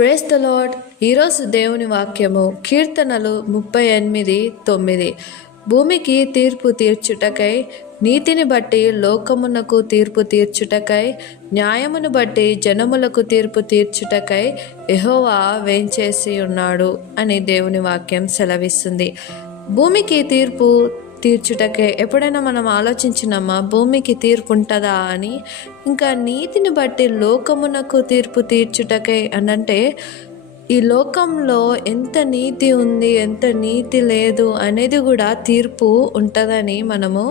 Praise the lord ఈరోజు దేవుని వాక్యము కీర్తనలు ముప్పై ఎనిమిది తొమ్మిది. భూమికి తీర్పు తీర్చుటకై నీతిని బట్టి లోకమునకు తీర్పు తీర్చుటకై న్యాయమును బట్టి జనములకు తీర్పు తీర్చుటకై ఎహోవా వేంచేసి ఉన్నాడు అని దేవుని వాక్యం సెలవిస్తుంది. భూమికి తీర్పు తీర్చుటకే. ఎప్పుడైనా మనం ఆలోచించినామా భూమికి తీర్పు ఉంటుందా అని? ఇంకా నీతిని బట్టి లోకమునకు తీర్పు తీర్చుటకే అనంటే ఈ లోకంలో ఎంత నీతి ఉంది ఎంత నీతి లేదు అనేది కూడా తీర్పు ఉంటుందని మనము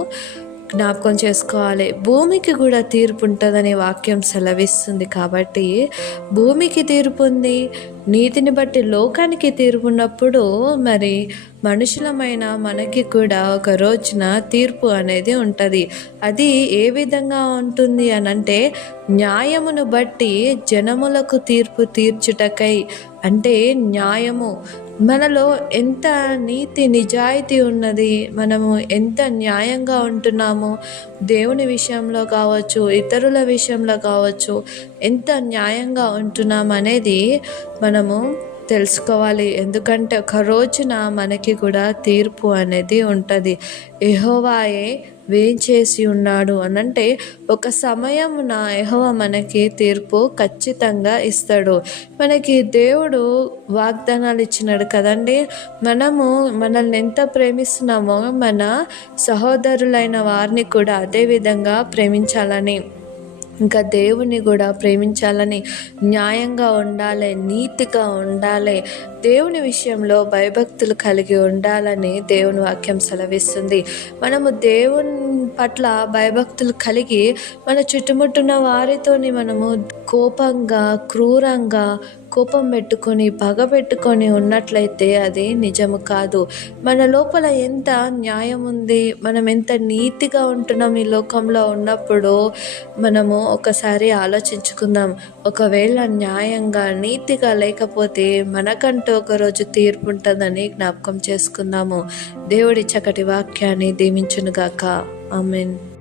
జ్ఞాపకం చేసుకోవాలి. భూమికి కూడా తీర్పు ఉంటుందనే వాక్యం సెలవిస్తుంది కాబట్టి భూమికి తీర్పు ఉంది. నీతిని బట్టి లోకానికి తీర్పు ఉన్నప్పుడు మరి మనుషులమైన మనకి కూడా ఒక రోజున తీర్పు అనేది ఉంటుంది. అది ఏ విధంగా ఉంటుంది అనంటే న్యాయమును బట్టి జనములకు తీర్పు తీర్చుటకై అంటే న్యాయము. మనలో ఎంత నీతి నిజాయితీ ఉన్నది మనము ఎంత న్యాయంగా ఉంటున్నామో దేవుని విషయంలో కావచ్చు ఇతరుల విషయంలో కావచ్చు ఎంత న్యాయంగా ఉంటున్నాం అనేది మనము తెలుసుకోవాలి. ఎందుకంటే ఒక రోజున మనకి కూడా తీర్పు అనేది ఉంటుంది. ఎహోవాయే వేంచేసి ఉన్నాడు అనంటే ఒక సమయమున ఎహోవ మనకి తీర్పు ఖచ్చితంగా ఇస్తాడు. మనకి దేవుడు వాగ్దానాలు ఇచ్చినాడు కదండి. మనము మనల్ని ఎంత ప్రేమిస్తున్నామో మన సహోదరులైన వారిని కూడా అదే విధంగా ప్రేమించాలని ఇంకా దేవుని కూడా ప్రేమించాలని న్యాయంగా ఉండాలి నీతిగా ఉండాలి. దేవుని విషయంలో భయభక్తులు కలిగి ఉండాలని దేవుని వాక్యం సెలవిస్తుంది. మనము దేవుని పట్ల భయభక్తులు కలిగి మన చుట్టుముట్టున్న వారితోని మనము కోపంగా క్రూరంగా కోపం పెట్టుకొని పగ పెట్టుకొని ఉన్నట్లయితే అది నిజము కాదు. మన లోపల ఎంత న్యాయం ఉంది మనం ఎంత నీతిగా ఉంటున్నాం ఈ లోకంలో ఉన్నప్పుడు మనము ఒకసారి ఆలోచించుకుందాం. ఒకవేళ న్యాయంగా నీతిగా లేకపోతే మనకంటూ ఒకరోజు తీర్పు ఉంటుందని జ్ఞాపకం చేసుకుందాము. దేవుడి చక్కటి వాక్యాన్ని దీవించునుగాక. Amen.